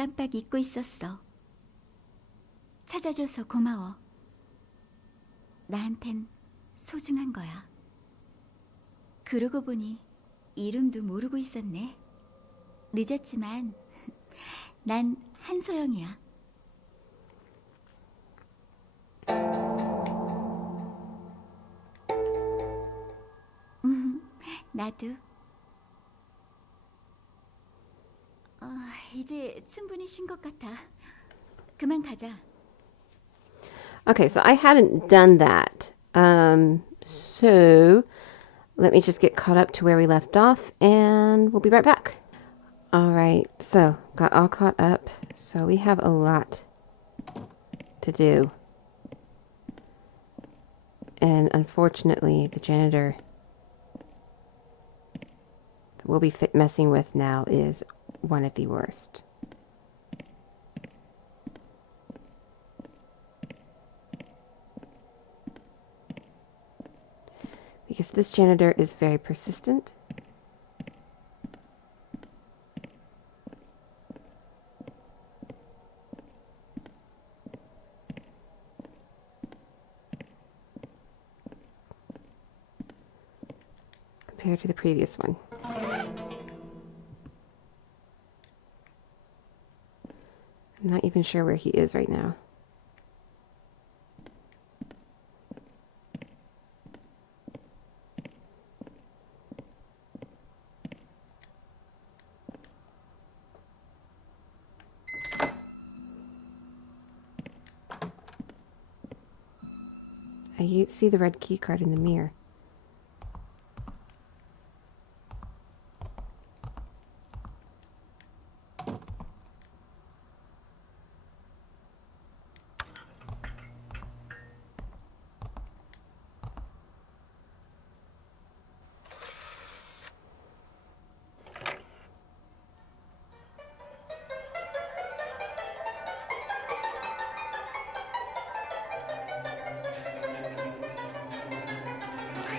깜빡 잊고 있었어. 찾아줘서 고마워. 나한텐 소중한 거야. 그러고 보니 이름도 모르고 있었네. 늦었지만 난 한소영이야. 나도. 이제 충분히 쉰 것 같아. 그만 가자. Okay, so I hadn't done that. So let me just get caught up to where we left off and we'll be right back. All right, so got all caught up. So we have a lot to do. And unfortunately, the janitor that we'll be messing with now is one of the worst. Because this janitor is very persistent. Compared to the previous one. I'm not even sure where he is right now. I see the red key card in the mirror.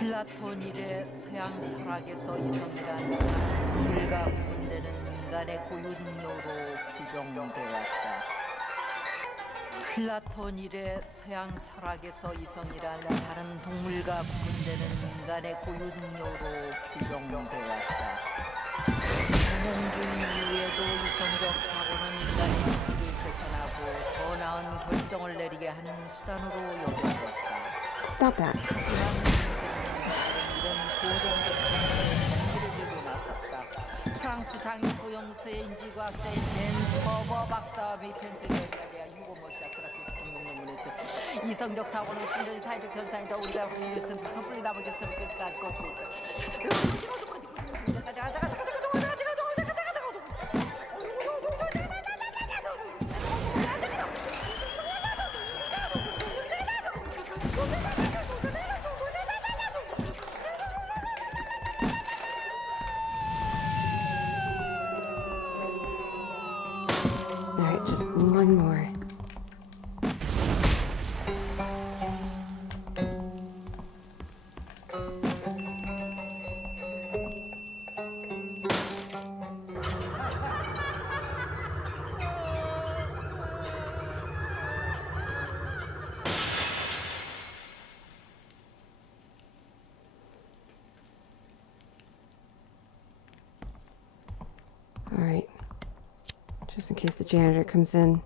플라톤 이래 서양 철학에서 이성이란 동물과 구분되는 인간의 고유능력으로 규정되었다. 플라톤 이래 서양 철학에서 이성이란 다른 동물과 구분되는 인간의 고유능력으로 규정되었다. 공공주의 이후에도 이성적 사고는 인간의 가치를 개선하고 더 나은 결정을 내리게 하는 수단으로 여겨졌다. Stop that. 이런 고정적 정의를 들고 나섰다. 프랑스 장인포 연구소의 인지과학자인 벤 서버 박사와 펜실베니아 휴고모시아 트라피스 공동연구원에서 이성적 사고는 순전히 사회적 현상이다. 우리가 확실히 섣불리 남에게 새롭게까지 걷고 있다. Alright, just one more. Alright. Just in case the janitor comes in.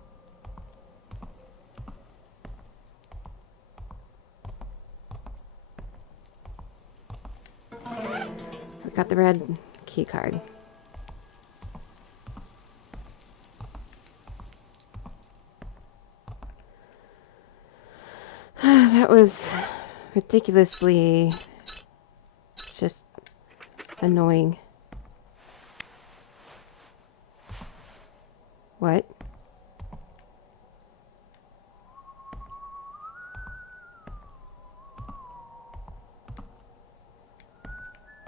We got the red key card. That was ridiculously just annoying. What?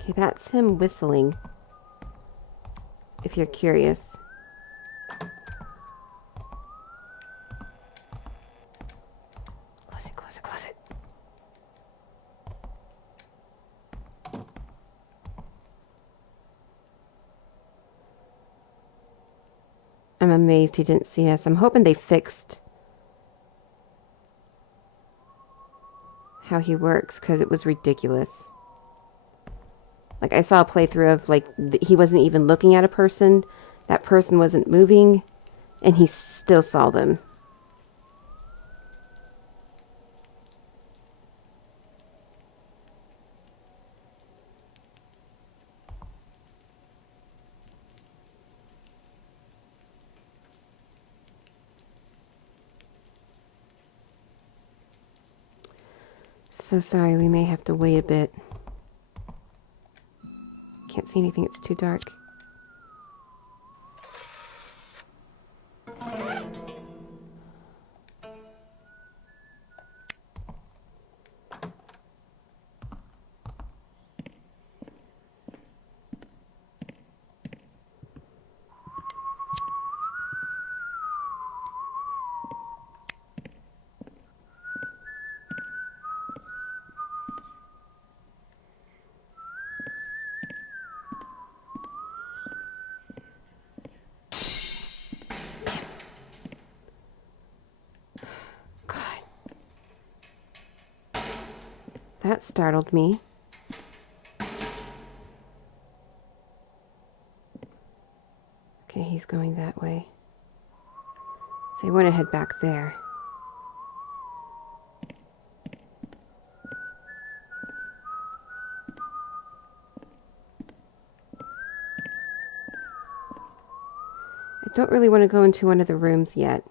Okay, that's him whistling. If you're curious. Close it, close it, close it. I'm amazed he didn't see us. I'm hoping they fixed how he works, because it was ridiculous. Like, I saw a playthrough of, like, he wasn't even looking at a person. That person wasn't moving, and he still saw them. So sorry, we may have to wait a bit. Can't see anything, it's too dark. God. That startled me. Okay, he's going that way. So he went ahead back there. I don't really want to go into one of the rooms yet.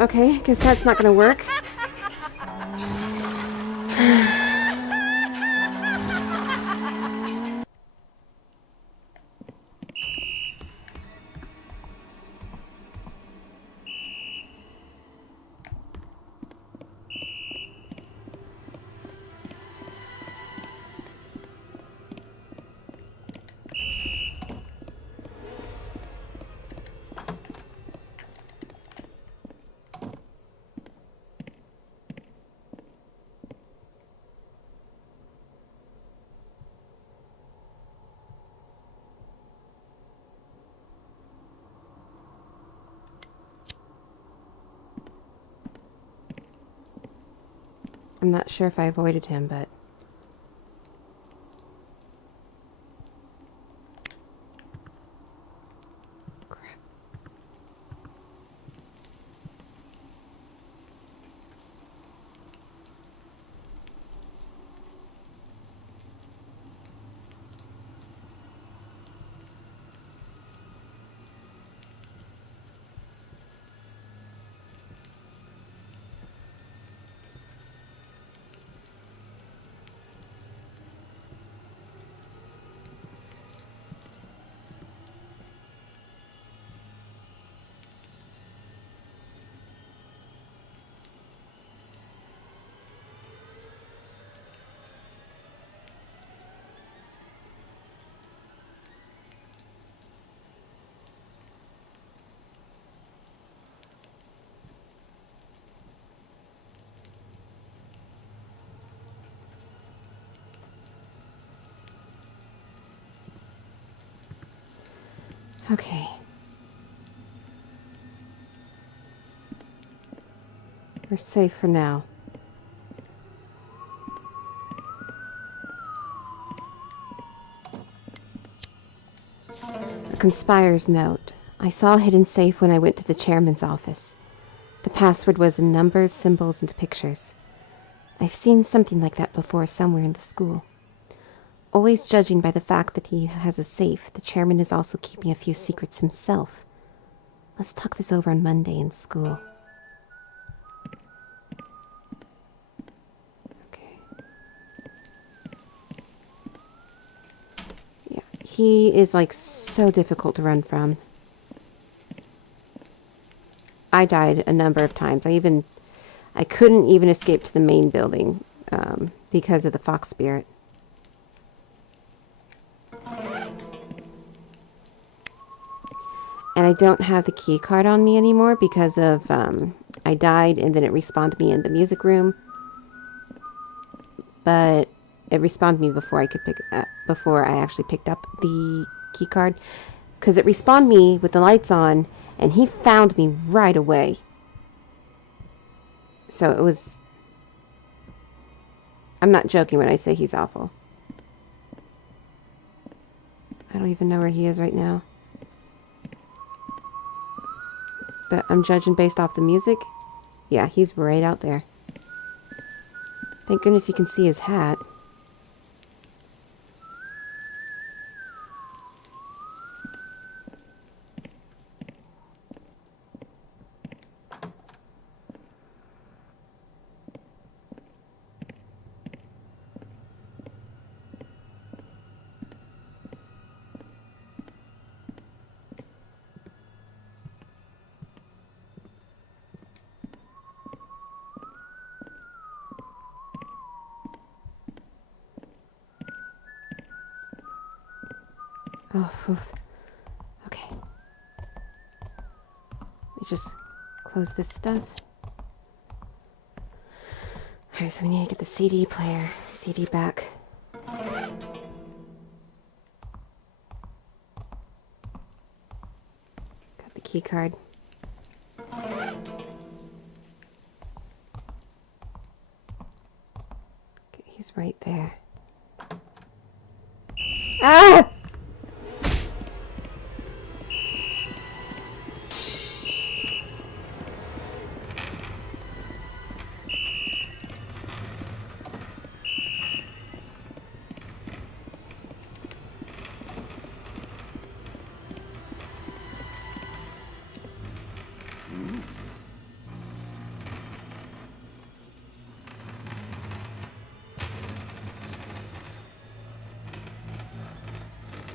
Okay, guess that's not gonna work. I'm not sure if I avoided him, but... Crap. Okay. We're safe for now. A conspirer's note. I saw a hidden safe when I went to the chairman's office. The password was in numbers, symbols, and pictures. I've seen something like that before somewhere in the school. Always judging by the fact that he has a safe, the chairman is also keeping a few secrets himself. Let's talk this over on Monday in school. Okay. Yeah, he is like so difficult to run from. I died a number of times. I couldn't even escape to the main building because of the fox spirit. And I don't have the key card on me anymore because of I died and then it respawned me in the music room. But it respawned me before I actually picked up the key card, because it respawned me with the lights on and he found me right away. So it was, I'm not joking when I say he's awful. I don't even know where he is right now. But I'm judging based off the music. Yeah, he's right out there. Thank goodness you can see his hat. Oh, phew. Okay. Let me just close this stuff. Alright, so we need to get the CD player, CD back. Got the key card. Okay, he's right there. Ah!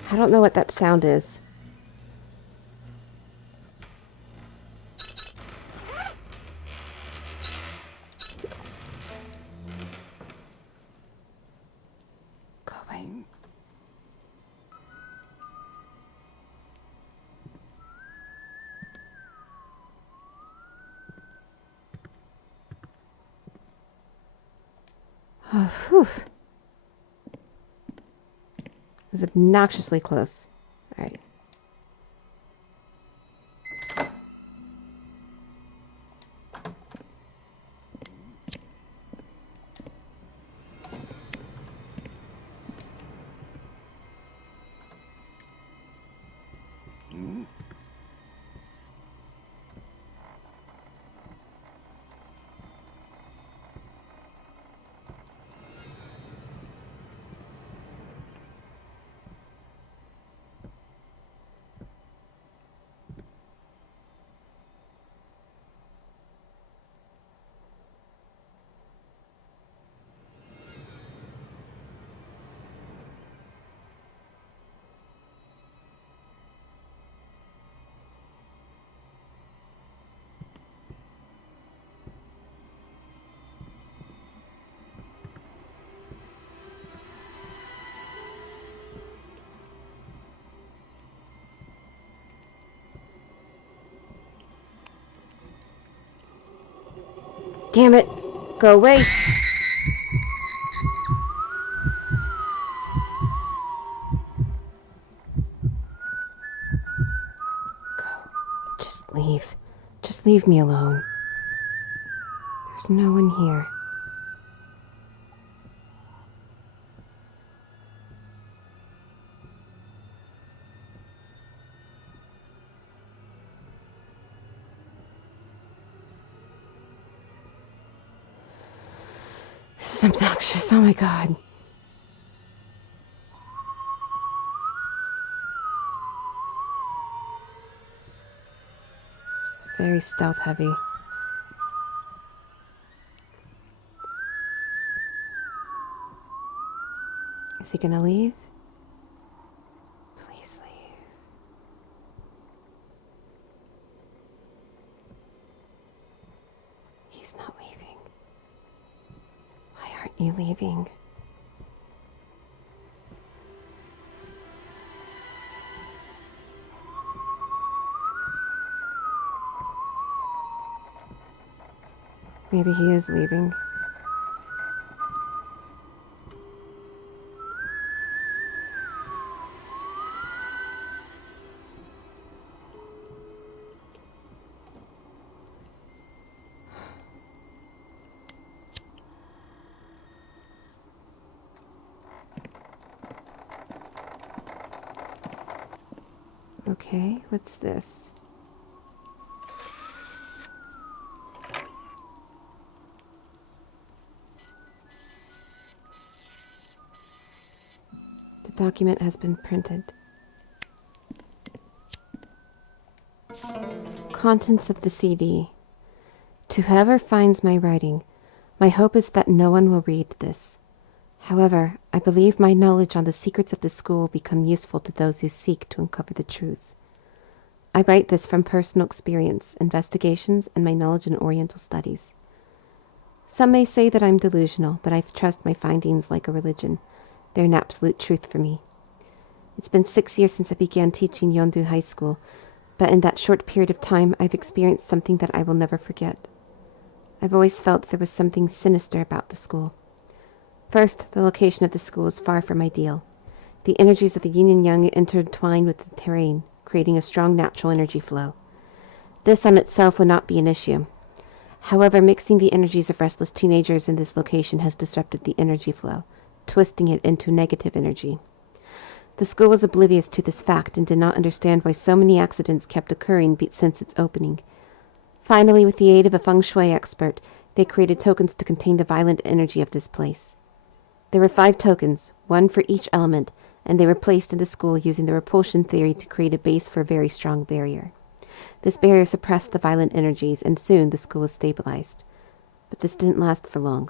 I don't know what that sound is. Go away. Oh, whew. It was obnoxiously close. All right. Damn it. Go away. leave. Just leave me alone. There's no one here. This is obnoxious. Oh my god. It's very stealth heavy. Is he gonna leave? Please leave. He's not leaving. Why aren't you leaving? Maybe he is leaving. Okay, what's this? The document has been printed. Contents of the CD. To whoever finds my writing, my hope is that no one will read this. However, I believe my knowledge on the secrets of the school will become useful to those who seek to uncover the truth. I write this from personal experience, investigations, and my knowledge in Oriental studies. Some may say that I'm delusional, but I trust my findings like a religion. They're an absolute truth for me. It's been 6 years since I began teaching Yeondu High School, but in that short period of time, I've experienced something that I will never forget. I've always felt there was something sinister about the school. First, the location of the school is far from ideal. The energies of the yin and yang intertwine with the terrain, creating a strong natural energy flow. This on itself would not be an issue. However, mixing the energies of restless teenagers in this location has disrupted the energy flow, twisting it into negative energy. The school was oblivious to this fact and did not understand why so many accidents kept occurring since its opening. Finally, with the aid of a feng shui expert, they created tokens to contain the violent energy of this place. There were 5 tokens, 1 for each element, and they were placed in the school using the repulsion theory to create a base for a very strong barrier. This barrier suppressed the violent energies, and soon the school was stabilized. But this didn't last for long.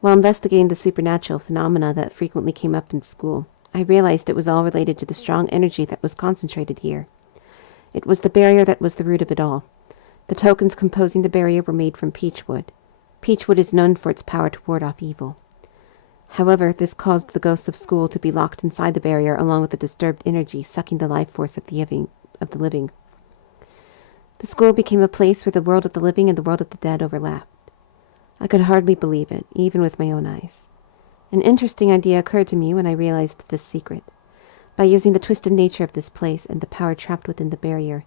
While investigating the supernatural phenomena that frequently came up in school, I realized it was all related to the strong energy that was concentrated here. It was the barrier that was the root of it all. The tokens composing the barrier were made from peachwood. Peachwood is known for its power to ward off evil. However, this caused the ghosts of school to be locked inside the barrier along with the disturbed energy sucking the life force of the living. The school became a place where the world of the living and the world of the dead overlapped. I could hardly believe it, even with my own eyes. An interesting idea occurred to me when I realized this secret. By using the twisted nature of this place and the power trapped within the barrier,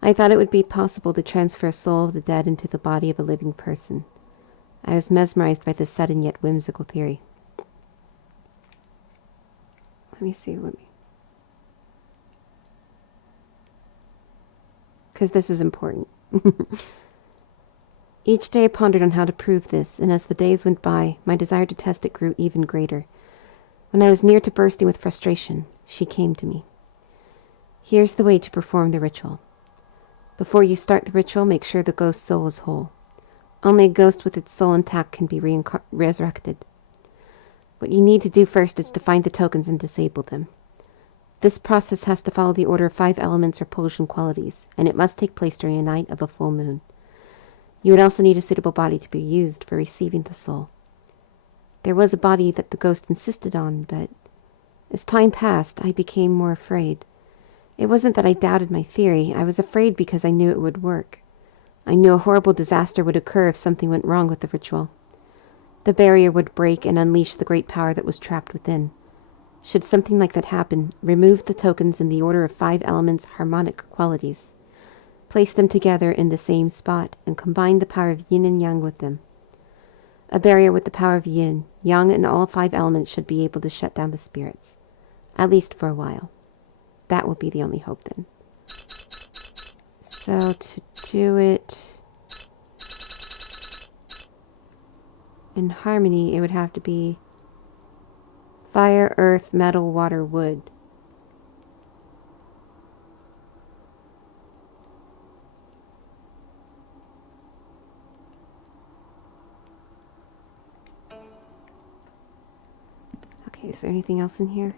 I thought it would be possible to transfer a soul of the dead into the body of a living person. I was mesmerized by this sudden yet whimsical theory. Let me see, because this is important. Each day I pondered on how to prove this, and as the days went by, my desire to test it grew even greater. When I was near to bursting with frustration, she came to me. Here's the way to perform the ritual. Before you start the ritual, make sure the ghost's soul is whole. Only a ghost with its soul intact can be resurrected. What you need to do first is to find the tokens and disable them. This process has to follow the order of 5 elements repulsion qualities, and it must take place during a night of a full moon. You would also need a suitable body to be used for receiving the soul. There was a body that the ghost insisted on, but as time passed, I became more afraid. It wasn't that I doubted my theory. I was afraid because I knew it would work. I knew a horrible disaster would occur if something went wrong with the ritual. The barrier would break and unleash the great power that was trapped within. Should something like that happen, remove the tokens in the order of 5 elements' harmonic qualities. Place them together in the same spot and combine the power of yin and yang with them. A barrier with the power of yin, yang, and all 5 elements should be able to shut down the spirits. At least for a while. That will be the only hope then. So to do it in harmony, it would have to be fire, earth, metal, water, wood. Okay, is there anything else in here?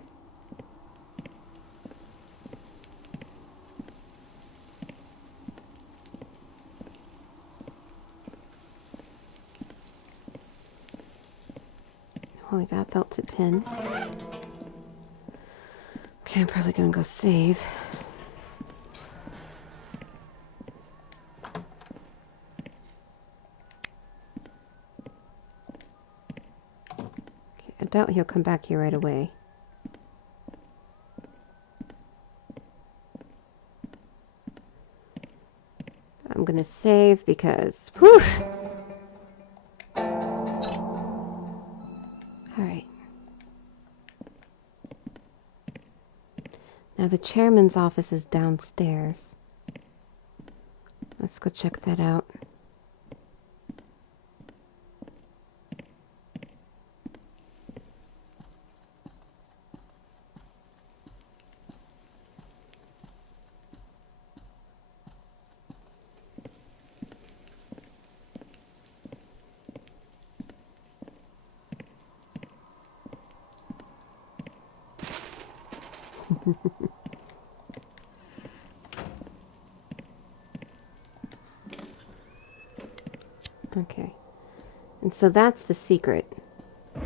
Oh, we got a felt tip pin. Okay, I'm probably gonna go save. Okay, I doubt he'll come back here right away. I'm gonna save because, whew! Alright. Now the chairman's office is downstairs. Let's go check that out. Okay. And so that's the secret. So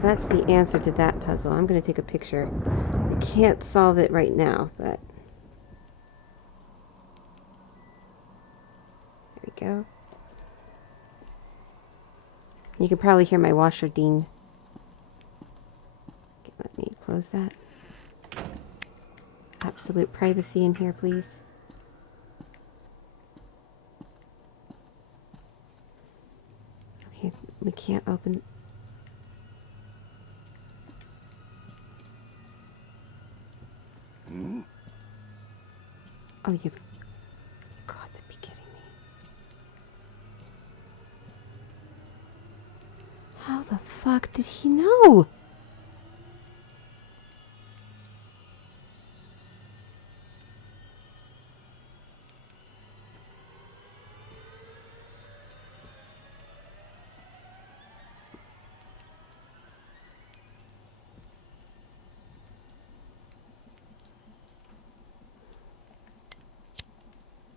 that's the answer to that puzzle. I'm going to take a picture. I can't solve it right now, but... There we go. You can probably hear my washer ding. Okay, let me close that. Absolute privacy in here, please. Okay, we can't open... Oh, you've got to be kidding me. How the fuck did he know?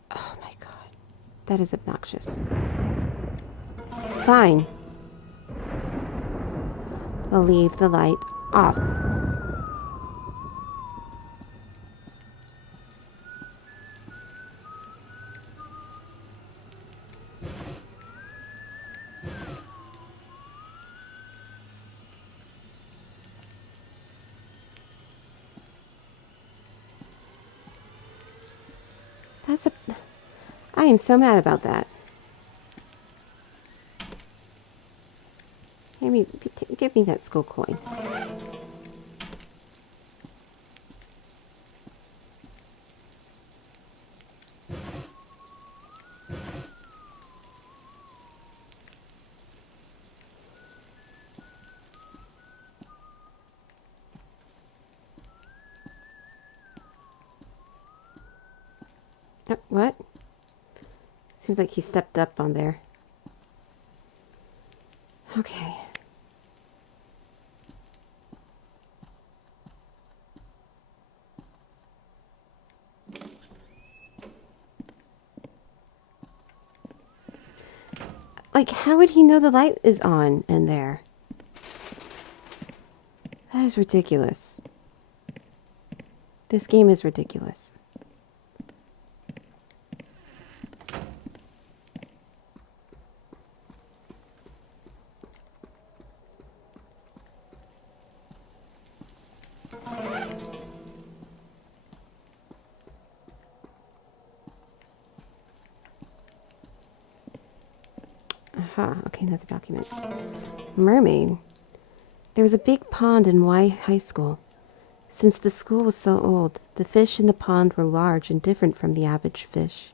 Oh my god. That is obnoxious. Fine. We'll leave the light off. I am so mad about that. Give me that skull coin. What? Seems like he stepped up on there. Okay. Like, how would he know the light is on in there? That is ridiculous. This game is ridiculous. Huh, okay, another document. Mermaid. There was a big pond in Y High School. Since the school was so old, the fish in the pond were large and different from the average fish.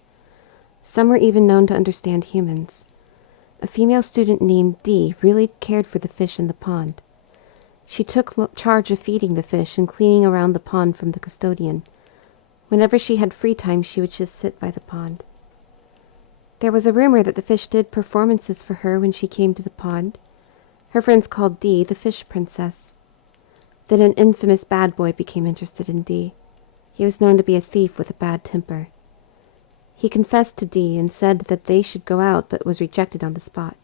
Some were even known to understand humans. A female student named Dee really cared for the fish in the pond. She took charge of feeding the fish and cleaning around the pond from the custodian. Whenever she had free time, she would just sit by the pond. There was a rumor that the fish did performances for her when she came to the pond. Her friends called Dee the Fish Princess. Then an infamous bad boy became interested in Dee. He was known to be a thief with a bad temper. He confessed to Dee and said that they should go out, but was rejected on the spot.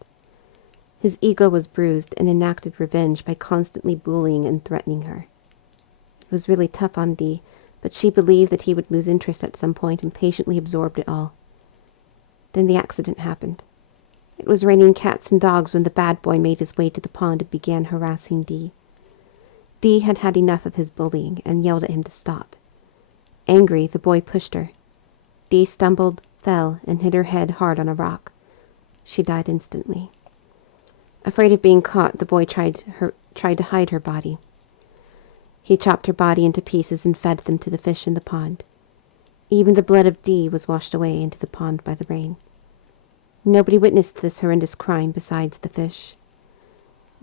His ego was bruised and enacted revenge by constantly bullying and threatening her. It was really tough on Dee, but she believed that he would lose interest at some point and patiently absorbed it all. Then the accident happened. It was raining cats and dogs when the bad boy made his way to the pond and began harassing Dee. Dee had had enough of his bullying and yelled at him to stop. Angry, the boy pushed her. Dee stumbled, fell, and hit her head hard on a rock. She died instantly. Afraid of being caught, the boy tried to hide her body. He chopped her body into pieces and fed them to the fish in the pond. Even the blood of Dee was washed away into the pond by the rain. Nobody witnessed this horrendous crime besides the fish.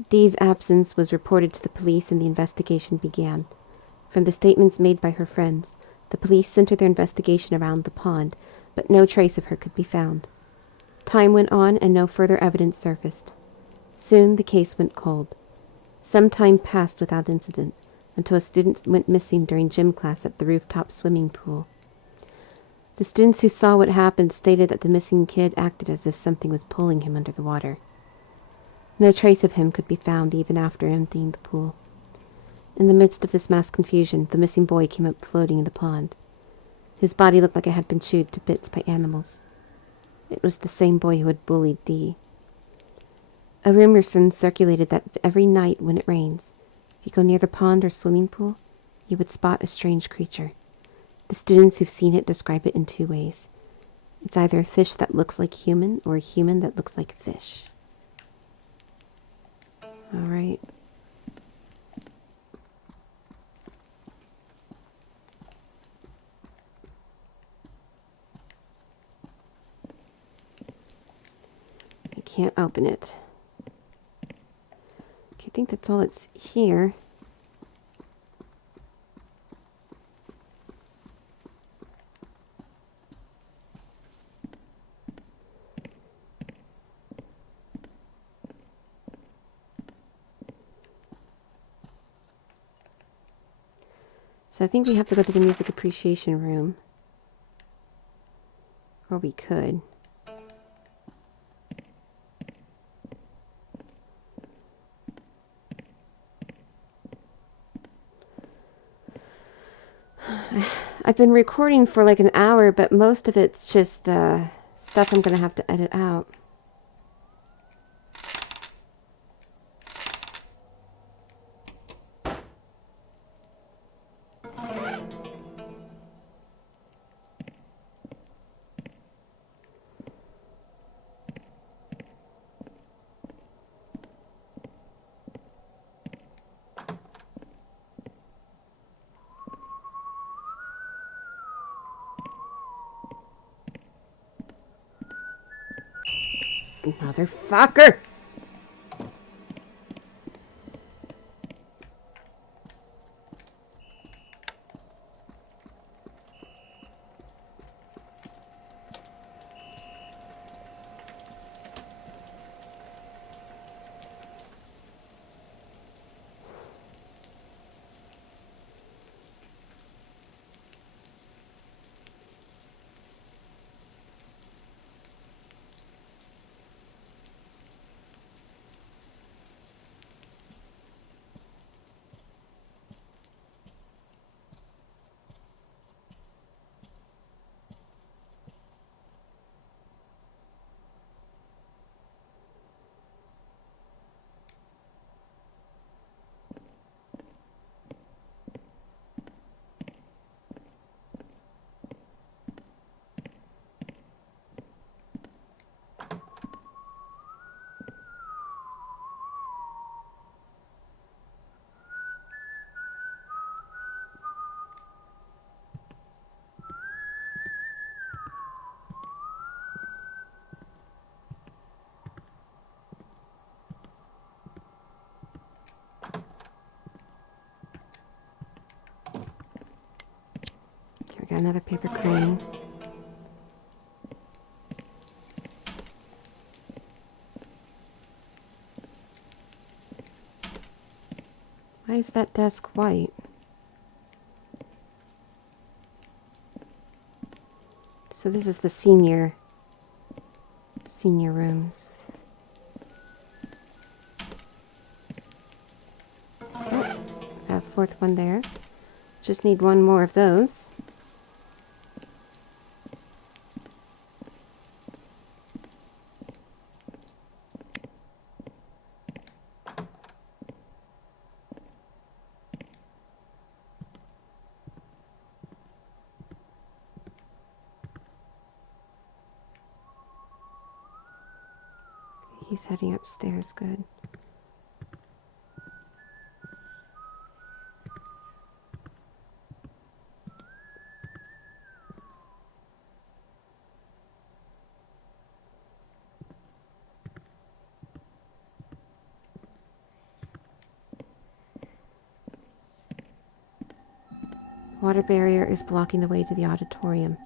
Dee's absence was reported to the police and the investigation began. From the statements made by her friends, the police centered their investigation around the pond, but no trace of her could be found. Time went on and no further evidence surfaced. Soon the case went cold. Some time passed without incident, until a student went missing during gym class at the rooftop swimming pool. The students who saw what happened stated that the missing kid acted as if something was pulling him under the water. No trace of him could be found even after emptying the pool. In the midst of this mass confusion, the missing boy came up floating in the pond. His body looked like it had been chewed to bits by animals. It was the same boy who had bullied Dee. A rumor soon circulated that every night when it rains, if you go near the pond or swimming pool, you would spot a strange creature. The students who've seen it describe it in two ways. It's either a fish that looks like human or a human that looks like fish. All right. I can't open it. Okay, I think that's all that's here. So I think we have to go to the music appreciation room. Or we could. I've been recording for like an hour, but most of it's just stuff I'm going to have to edit out. Motherfucker! Got another paper crane. Why is that desk white? So this is the senior rooms. Oh, got a fourth one there. Just need one more of those. He's heading upstairs, good. Water barrier is blocking the way to the auditorium.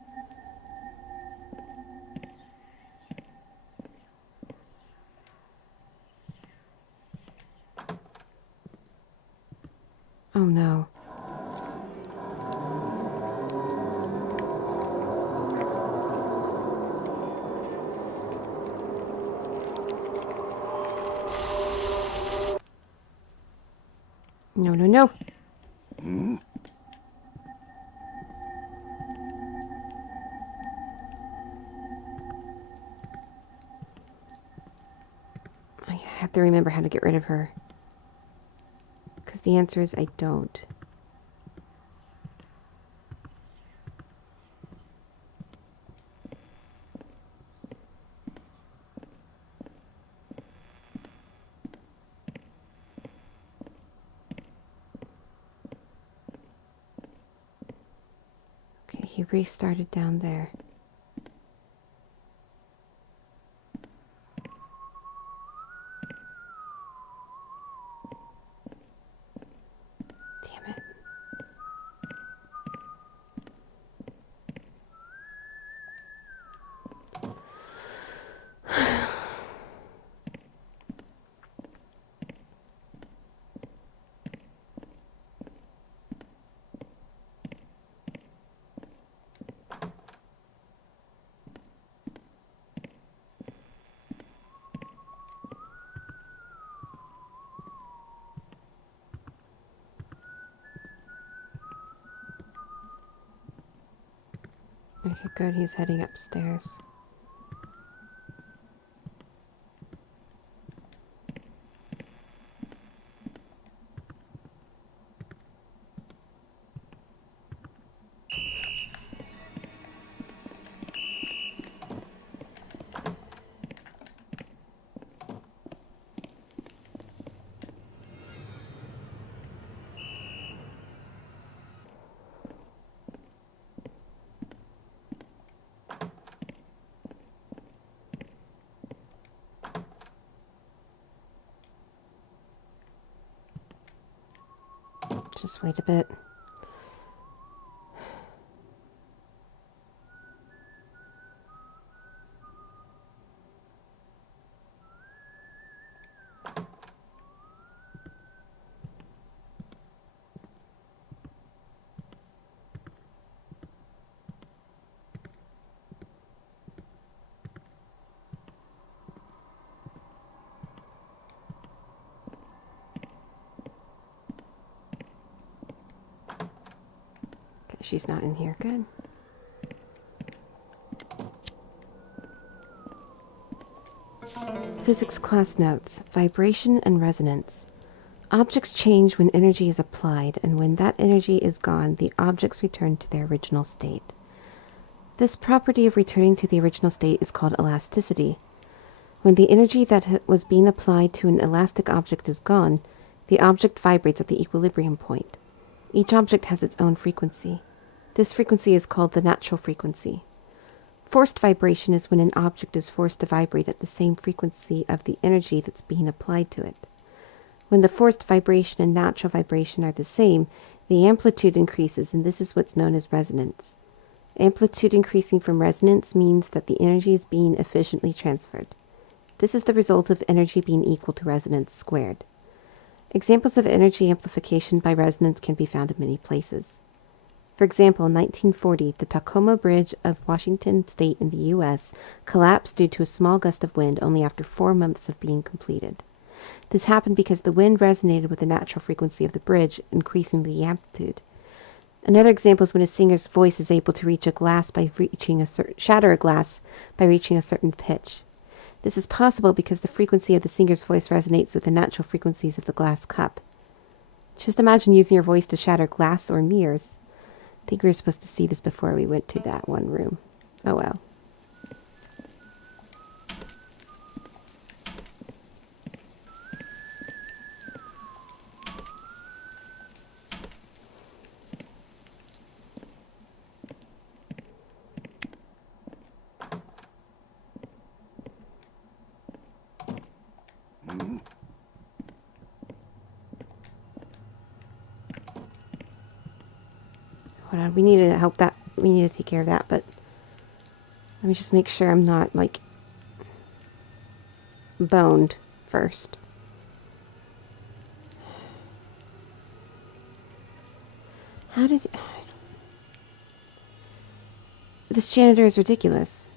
Oh no. No, no, no. I have to remember how to get rid of her. Because the answer is I don't. Okay, he restarted down there. Damn it. Okay, good. He's heading upstairs. Just wait a bit. She's not in here. Good. Physics class notes. Vibration and resonance. Objects change when energy is applied, and when that energy is gone, the objects return to their original state. This property of returning to the original state is called elasticity. When the energy that was being applied to an elastic object is gone, the object vibrates at the equilibrium point. Each object has its own frequency. This frequency is called the natural frequency. Forced vibration is when an object is forced to vibrate at the same frequency of the energy that's being applied to it. When the forced vibration and natural vibration are the same, the amplitude increases, and this is what's known as resonance. Amplitude increasing from resonance means that the energy is being efficiently transferred. This is the result of energy being equal to resonance squared. Examples of energy amplification by resonance can be found in many places. For example, in 1940, the Tacoma Bridge of Washington State in the U.S. collapsed due to a small gust of wind only after 4 months of being completed. This happened because the wind resonated with the natural frequency of the bridge, increasing the amplitude. Another example is when a singer's voice is able to reach a glass by shatter a glass by reaching a certain pitch. This is possible because the frequency of the singer's voice resonates with the natural frequencies of the glass cup. Just imagine using your voice to shatter glass or mirrors. I think we were supposed to see this before we went to that one room. Oh well. Hold on, we need to help that. We need to take care of that, but let me just make sure I'm not, like, boned first. How did... This janitor is ridiculous.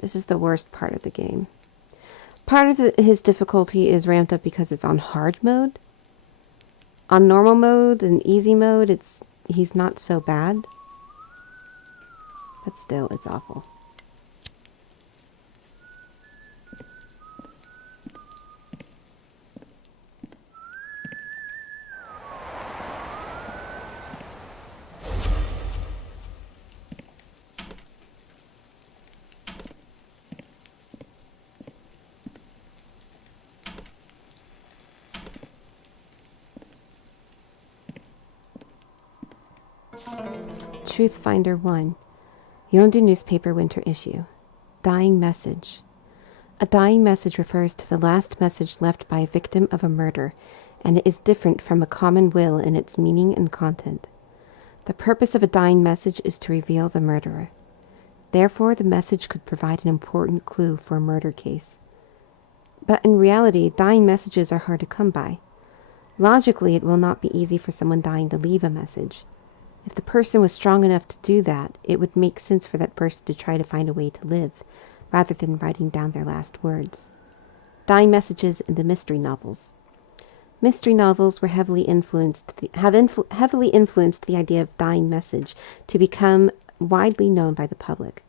This is the worst part of the game. Part of his difficulty is ramped up because it's on hard mode. On normal mode and easy mode, he's not so bad. But still, it's awful. Truth Finder 1. Yondu Newspaper Winter Issue. Dying Message. A dying message refers to the last message left by a victim of a murder, and it is different from a common will in its meaning and content. The purpose of a dying message is to reveal the murderer. Therefore, the message could provide an important clue for a murder case. But in reality, dying messages are hard to come by. Logically, it will not be easy for someone dying to leave a message. If the person was strong enough to do that, it would make sense for that person to try to find a way to live, rather than writing down their last words. Dying messages in the mystery novels. Mystery novels were heavily influenced the idea of dying message to become widely known by the public.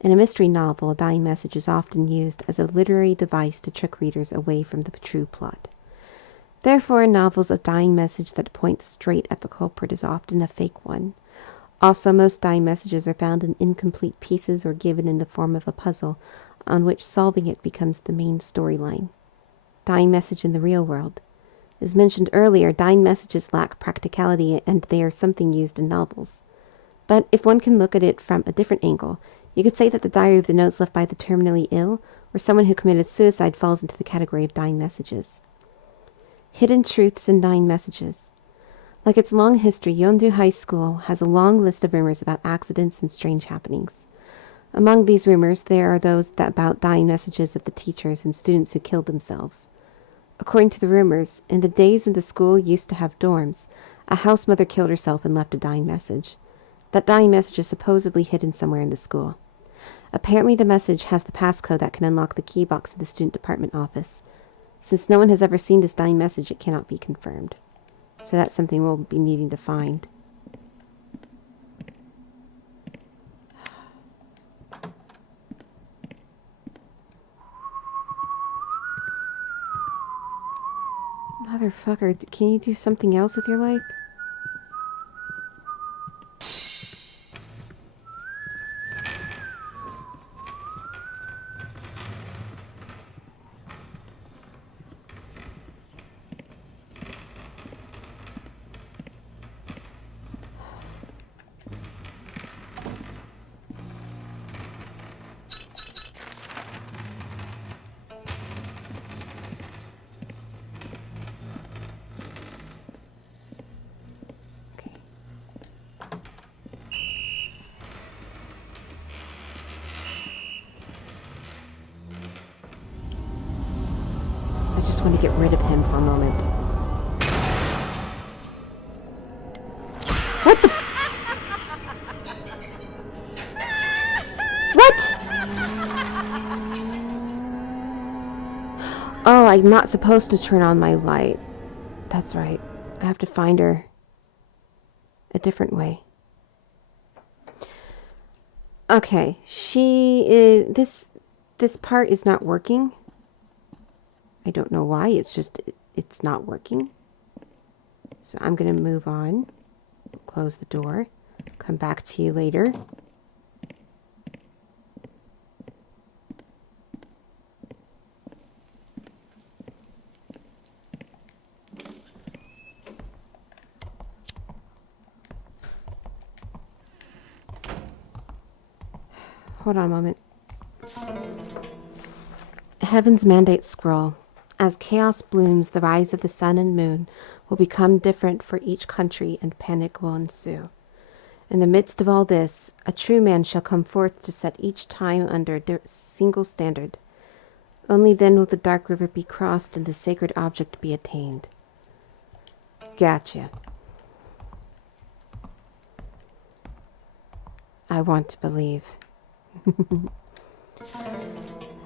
In a mystery novel, a dying message is often used as a literary device to trick readers away from the true plot. Therefore, in novels, a dying message that points straight at the culprit is often a fake one. Also, most dying messages are found in incomplete pieces or given in the form of a puzzle, on which solving it becomes the main storyline. Dying message in the real world. As mentioned earlier, dying messages lack practicality and they are something used in novels. But if one can look at it from a different angle, you could say that the diary of the notes left by the terminally ill or someone who committed suicide falls into the category of dying messages. Hidden truths in dying messages. Like its long history, Yondu High School has a long list of rumors about accidents and strange happenings. Among these rumors, there are those about dying messages of the teachers and students who killed themselves. According to the rumors, in the days when the school used to have dorms, a house mother killed herself and left a dying message. That dying message is supposedly hidden somewhere in the school. Apparently the message has the passcode that can unlock the key box of the student department office. Since no one has ever seen this dying message, it cannot be confirmed. So that's something we'll be needing to find. Motherfucker, can you do something else with your life? just want to get rid of him for a moment. What the? What? Oh, I'm not supposed to turn on my light. That's right. I have to find her a different way. Okay, she is... This part is not working. I don't know why. It's not working. So I'm going to move on. Close the door. Come back to you later. Hold on a moment. Heaven's mandate scroll. As chaos blooms, the rise of the sun and moon will become different for each country, and panic will ensue. In the midst of all this, a true man shall come forth to set each time under a single standard. Only then will the dark river be crossed and the sacred object be attained. Gotcha. I want to believe.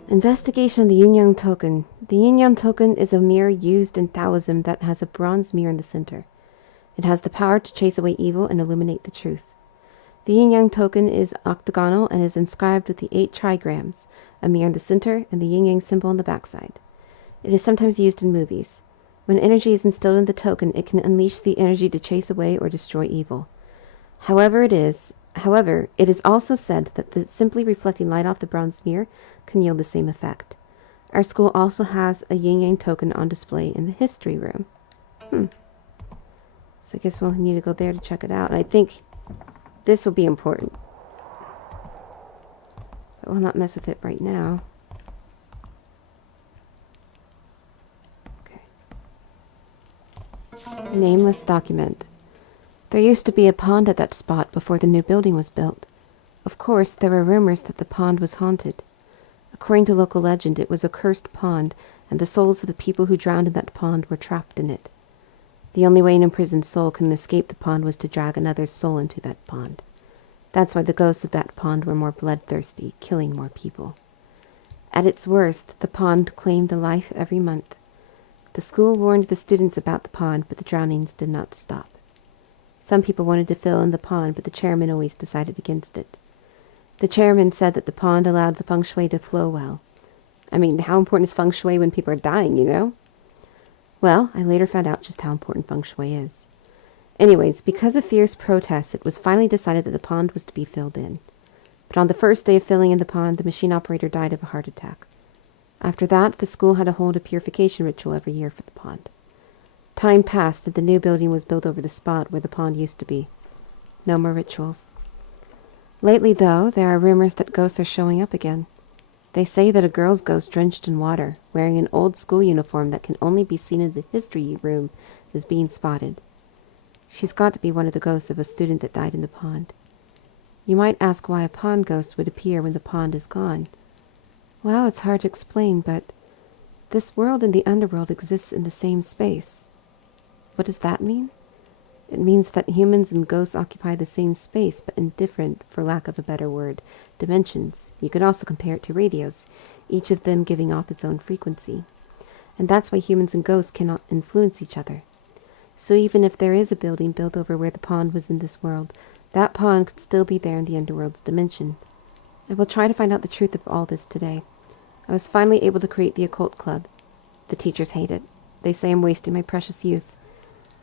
Investigation of the yin-yang token. The yin-yang token is a mirror used in Taoism that has a bronze mirror in the center. It has the power to chase away evil and illuminate the truth. The yin-yang token is octagonal and is inscribed with the 8 trigrams, a mirror in the center, and the yin-yang symbol on the backside. It is sometimes used in movies. When energy is instilled in the token, it can unleash the energy to chase away or destroy evil. However, it is also said that simply reflecting light off the bronze mirror can yield the same effect. Our school also has a yin-yang token on display in the history room. So I guess we'll need to go there to check it out. And I think this will be important. But we'll not mess with it right now. Okay. Nameless document. There used to be a pond at that spot before the new building was built. Of course, there were rumors that the pond was haunted. According to local legend, it was a cursed pond, and the souls of the people who drowned in that pond were trapped in it. The only way an imprisoned soul can escape the pond was to drag another soul into that pond. That's why the ghosts of that pond were more bloodthirsty, killing more people. At its worst, the pond claimed a life every month. The school warned the students about the pond, but the drownings did not stop. Some people wanted to fill in the pond, but the chairman always decided against it. The chairman said that the pond allowed the feng shui to flow well. I mean, how important is feng shui when people are dying, you know? Well, I later found out just how important feng shui is. Anyways, because of fierce protests, it was finally decided that the pond was to be filled in. But on the first day of filling in the pond, the machine operator died of a heart attack. After that, the school had to hold a purification ritual every year for the pond. Time passed and the new building was built over the spot where the pond used to be. No more rituals. Lately, though, there are rumors that ghosts are showing up again. They say that a girl's ghost drenched in water, wearing an old school uniform that can only be seen in the history room, is being spotted. She's got to be one of the ghosts of a student that died in the pond. You might ask why a pond ghost would appear when the pond is gone. Well, it's hard to explain, but this world and the underworld exists in the same space. What does that mean? It means that humans and ghosts occupy the same space, but in different, for lack of a better word, dimensions. You could also compare it to radios, each of them giving off its own frequency. And that's why humans and ghosts cannot influence each other. So even if there is a building built over where the pond was in this world, that pond could still be there in the underworld's dimension. I will try to find out the truth of all this today. I was finally able to create the occult club. The teachers hate it. They say I'm wasting my precious youth.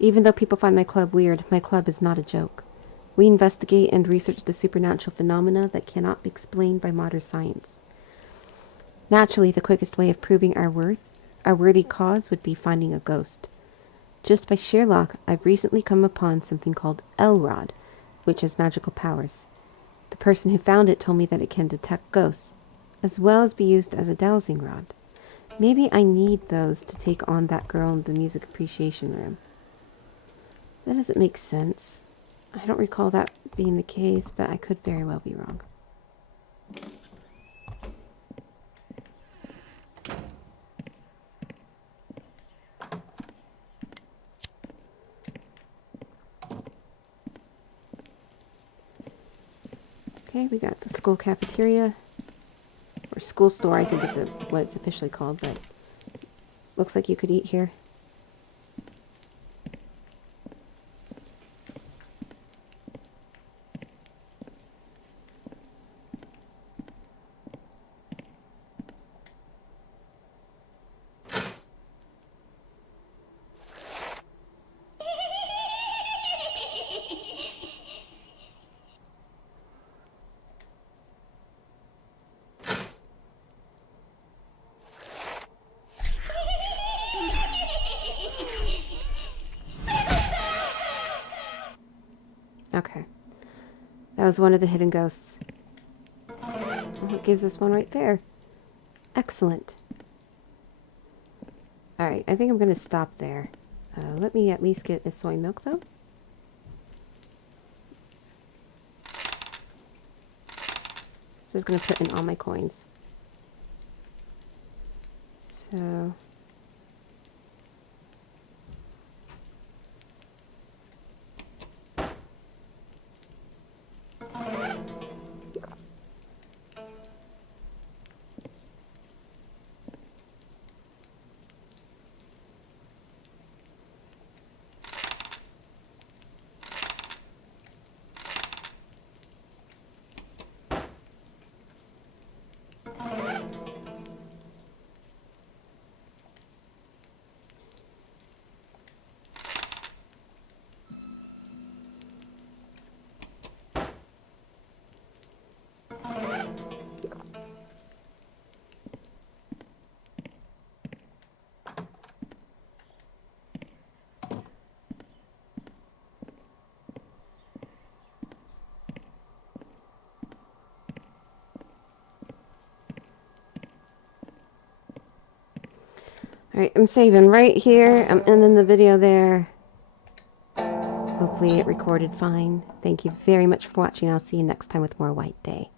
Even though people find my club weird, my club is not a joke. We investigate and research the supernatural phenomena that cannot be explained by modern science. Naturally, the quickest way of proving our worthy cause would be finding a ghost. Just by sheer luck, I've recently come upon something called L-Rod, which has magical powers. The person who found it told me that it can detect ghosts, as well as be used as a dowsing rod. Maybe I need those to take on that girl in the music appreciation room. That doesn't make sense. I don't recall that being the case, but I could very well be wrong. Okay, we got the school cafeteria. Or school store, I think it's what it's officially called, but looks like you could eat here. Okay. That was one of the hidden ghosts. Oh, it gives us one right there. Excellent. Alright, I think I'm going to stop there. Let me at least get a soy milk, though. Just going to put in all my coins. So... Alright, I'm saving right here. I'm ending the video there. Hopefully it recorded fine. Thank you very much for watching. I'll see you next time with more White Day.